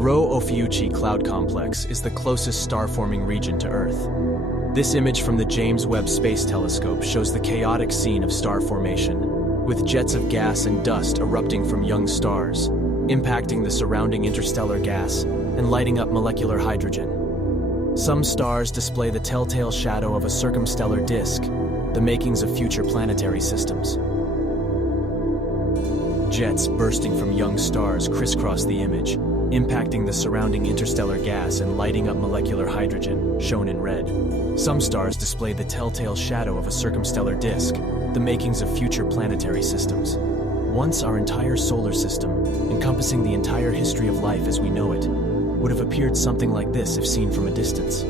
Rho Ophiuchi cloud complex is the closest star-forming region to Earth. This image from the James Webb Space Telescope shows the chaotic scene of star formation, with jets of gas and dust erupting from young stars, impacting the surrounding interstellar gas and lighting up molecular hydrogen. Some stars display the telltale shadow of a circumstellar disk, the makings of future planetary systems. Jets bursting from young stars crisscross the image, impacting the surrounding interstellar gas and lighting up molecular hydrogen, shown in red. Some stars display the telltale shadow of a circumstellar disk, the makings of future planetary systems. Once our entire solar system, encompassing the entire history of life as we know it, would have appeared something like this if seen from a distance.